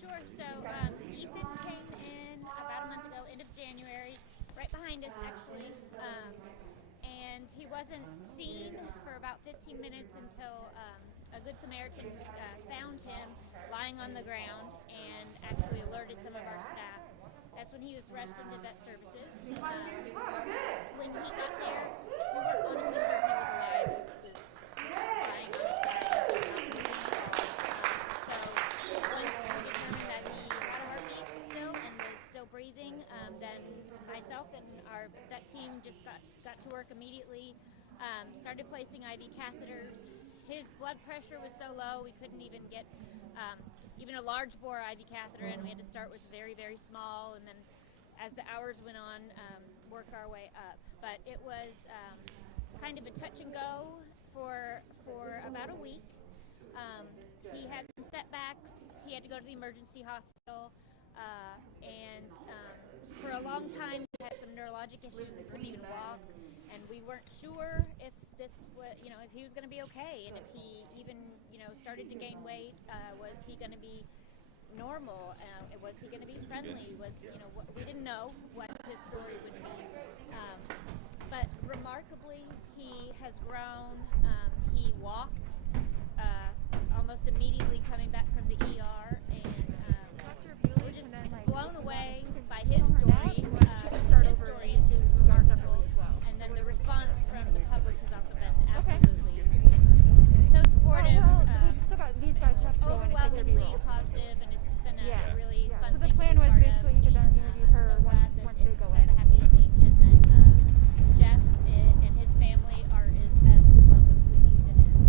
Sure. So Ethan came in about a month ago, end of January, right behind us actually, and he wasn't seen for about 15 minutes until a Good Samaritan found him lying on the ground and actually alerted some of our staff. That's when he was rushed into vet services. When he got there, we weren't honestly sure if he was alive. He was lying on his side. So once we determined that he had a heartbeat still and was still breathing, then myself and our vet team just got to work immediately, started placing IV catheters. His blood pressure was so low we couldn't even get even a large bore IV catheter in. We had to start with very, very small, and then as the hours went on, work our way up. But it was kind of a touch and go for about a week. He had some setbacks. He had to go to the emergency hospital, and for a long time he had some neurologic issues and couldn't even walk. And we weren't sure if this was, if he was going to be okay, and if he even, started to gain weight. Was he going to be normal? Was he going to be friendly? We didn't know what his story would be. But remarkably, he has grown. He walked almost immediately coming back from the ER, and we're just blown away by his story. His story is just remarkable. And then the response from the public has also been absolutely so supportive, overwhelmingly positive, and it's just been a really fun thing. So the plan was basically to then interview her once they go in. Has a happy ending, and then Jeff and his family are as in love with who Ethan is.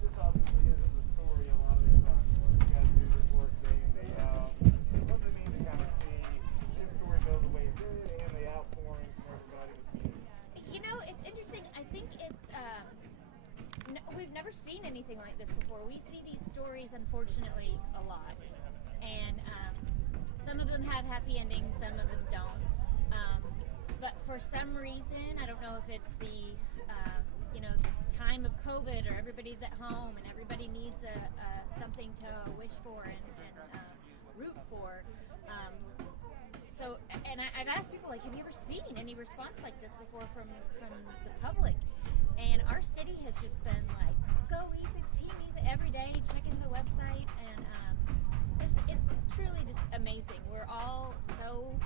This obviously isn't the story a lot of the time. You guys do this work day in, day out. What does it mean to kind of see his story go the way it did and the outpouring from everybody with you? It's interesting. I think it's we've never seen anything like this before. We see these stories, unfortunately, a lot, and some of them have happy endings, some of them don't. But for some reason, I don't know if it's the time of COVID, or everybody's at home and everybody needs something to wish for and root for. So, and I've asked people, have you ever seen any response like this before from the public? And our city has just been like, go Ethan, team Ethan, every day, checking the website, and it's truly just amazing. We're all so,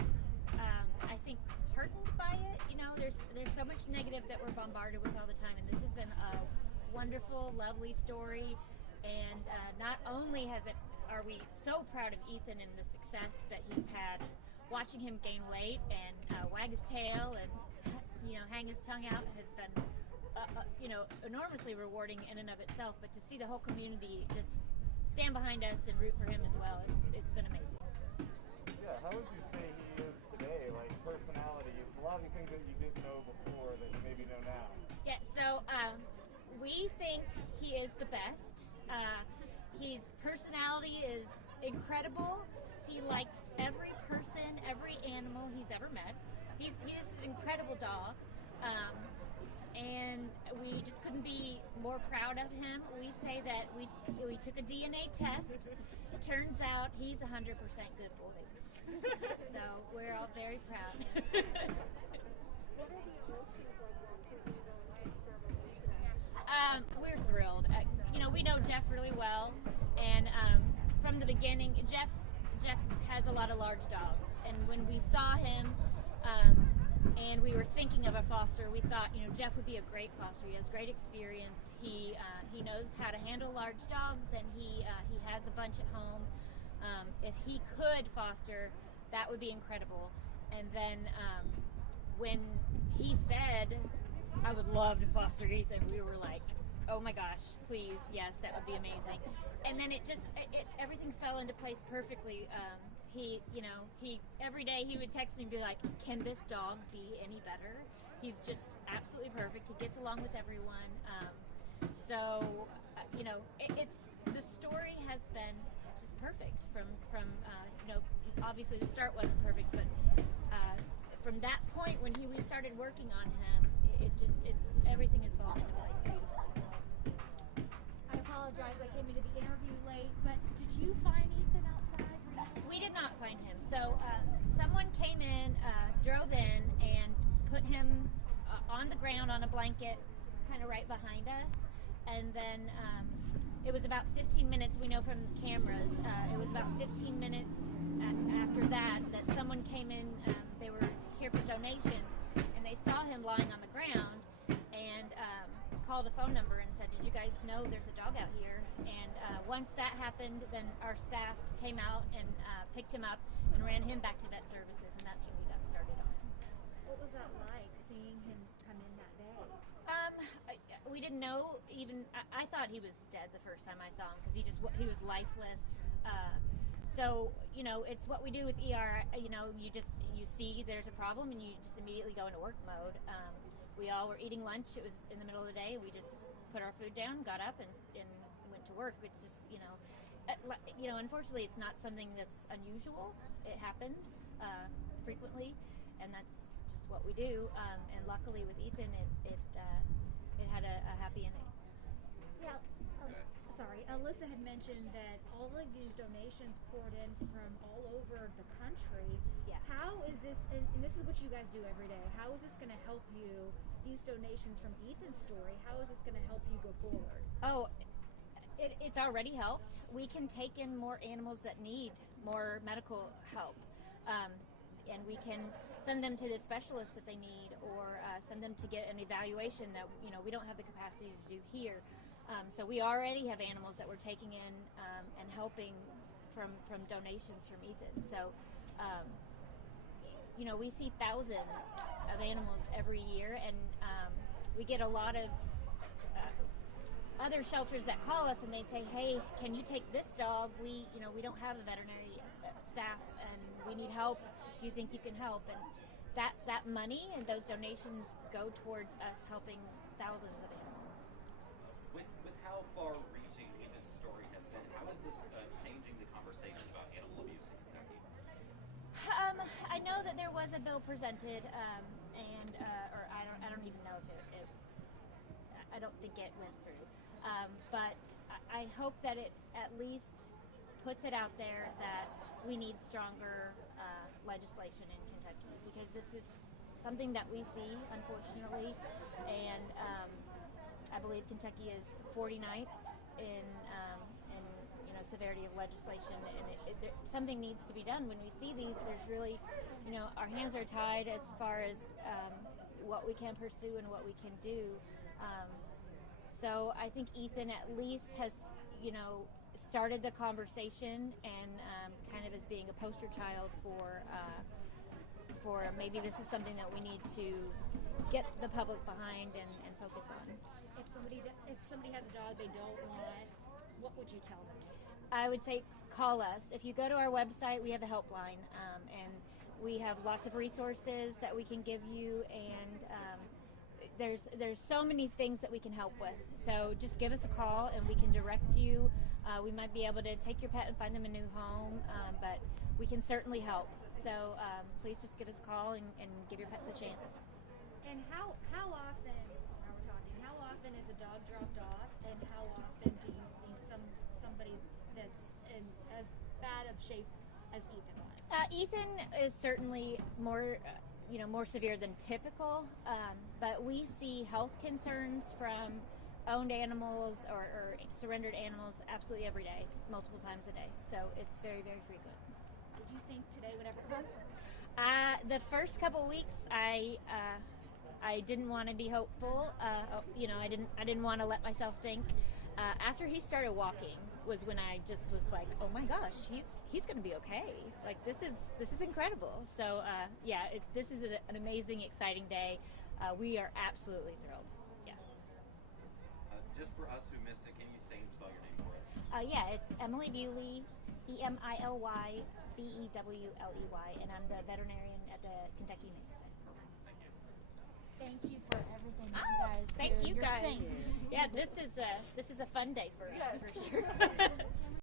I think, heartened by it. There's so much negative that we're bombarded with all the time, and this has been a wonderful, lovely story. And not only are we so proud of Ethan and the success that he's had, watching him gain weight and wag his tail and hang his tongue out has been enormously rewarding in and of itself. But to see the whole community just stand behind us and root for him as well, it's been amazing. Yeah, how would you say he is today? Like personality, a lot of these things that you didn't know before that you maybe know now. Yeah, so we think he is the best. His personality is incredible. He likes every person, every animal he's ever met. He's an incredible dog. And we just couldn't be more proud of him. We say that we took a DNA test. It turns out he's 100% good boy. So we're all very proud. We're thrilled. We know Jeff really well, and from the beginning, Jeff has a lot of large dogs, and when we saw him and we were thinking of a foster, we thought, Jeff would be a great foster. He has great experience. He knows how to handle large dogs, and he has a bunch at home. If he could foster, that would be incredible. And then when he said, I would love to foster Ethan, we were like, oh my gosh, please, yes, that would be amazing. And then everything fell into place perfectly. He every day he would text me and be like, can this dog be any better? He's just absolutely perfect. He gets along with everyone. It's the story has been just perfect from obviously the start wasn't perfect, but from that point when we started working on him, it's everything is falling into place beautifully. not find him. So someone came in, drove in, and put him on the ground on a blanket, kind of right behind us. And then it was about 15 minutes, we know from cameras, it was about 15 minutes after that someone came in, they were here for donations, and they saw him lying on the ground and called a phone number and said, did you guys know there's a dog out here? And once that happened, then our staff came out and picked him up and ran him back to vet services, and that's when we got started on him. What was that like, seeing him come in that day? We didn't know even. I thought he was dead the first time I saw him because he was lifeless. So it's what we do with ER. You see there's a problem and you just immediately go into work mode. We all were eating lunch. It was in the middle of the day. We just put our food down, got up, and went to work. It's just unfortunately, it's not something that's unusual. It happens frequently, and that's just what we do. And luckily with Ethan, it had a happy ending. Yeah. Sorry, Alyssa had mentioned that all of these donations poured in from all over the country. Yeah. How is this, and this is what you guys do every day, how is this going to help you, these donations from Ethan's story, how is this going to help you go forward? Oh, it's already helped. We can take in more animals that need more medical help. And we can send them to the specialist that they need, or send them to get an evaluation that we don't have the capacity to do here. So we already have animals that we're taking in and helping from donations from Ethan. So we see thousands of animals every year, and we get a lot of other shelters that call us and they say, hey, can you take this dog? We don't have a veterinary staff and we need help. Do you think you can help? And that money and those donations go towards us helping thousands of animals. With how far-reaching Ethan's story has been, how is this changing the conversation about animal abuse in Kentucky? I know that there was a bill presented, or I don't even know if it I don't think it went through. But I hope that it at least puts it out there that we need stronger legislation in Kentucky, because this is something that we see, unfortunately, and I believe Kentucky is 49th in severity of legislation, and something needs to be done. When we see these, there's really, our hands are tied as far as what we can pursue and what we can do. So I think Ethan at least has, started the conversation and kind of as being a poster child for maybe this is something that we need to get the public behind and focus on. If somebody has a dog they don't want, what would you tell them? I would say call us. If you go to our website, we have a helpline, and we have lots of resources that we can give you, and there's so many things that we can help with. So just give us a call and we can direct you. We might be able to take your pet and find them a new home, but we can certainly help. So please just give us a call and give your pets a chance. And how often, now we're talking, how often is a dog dropped off, and how often do you see somebody that's in as bad of shape as Ethan was? Ethan is certainly more severe than typical, but we see health concerns from owned animals or surrendered animals absolutely every day, multiple times a day. So it's very, very frequent. Did you think today would ever come? The first couple of weeks, I didn't want to be hopeful. I didn't want to let myself think. After he started walking was when I just was like, oh my gosh, he's going to be okay. Like this is incredible. So this is an amazing, exciting day. We are absolutely thrilled. Yeah. Just for us who missed it, can you say and spell your name for us? Yeah, it's Emily Bewley, EMILY BEWLEY, and I'm the veterinarian at the Kentucky Humane Society. Thank you for everything you guys do. Thank you You're guys. saints. Yeah, this is a fun day for us, for sure.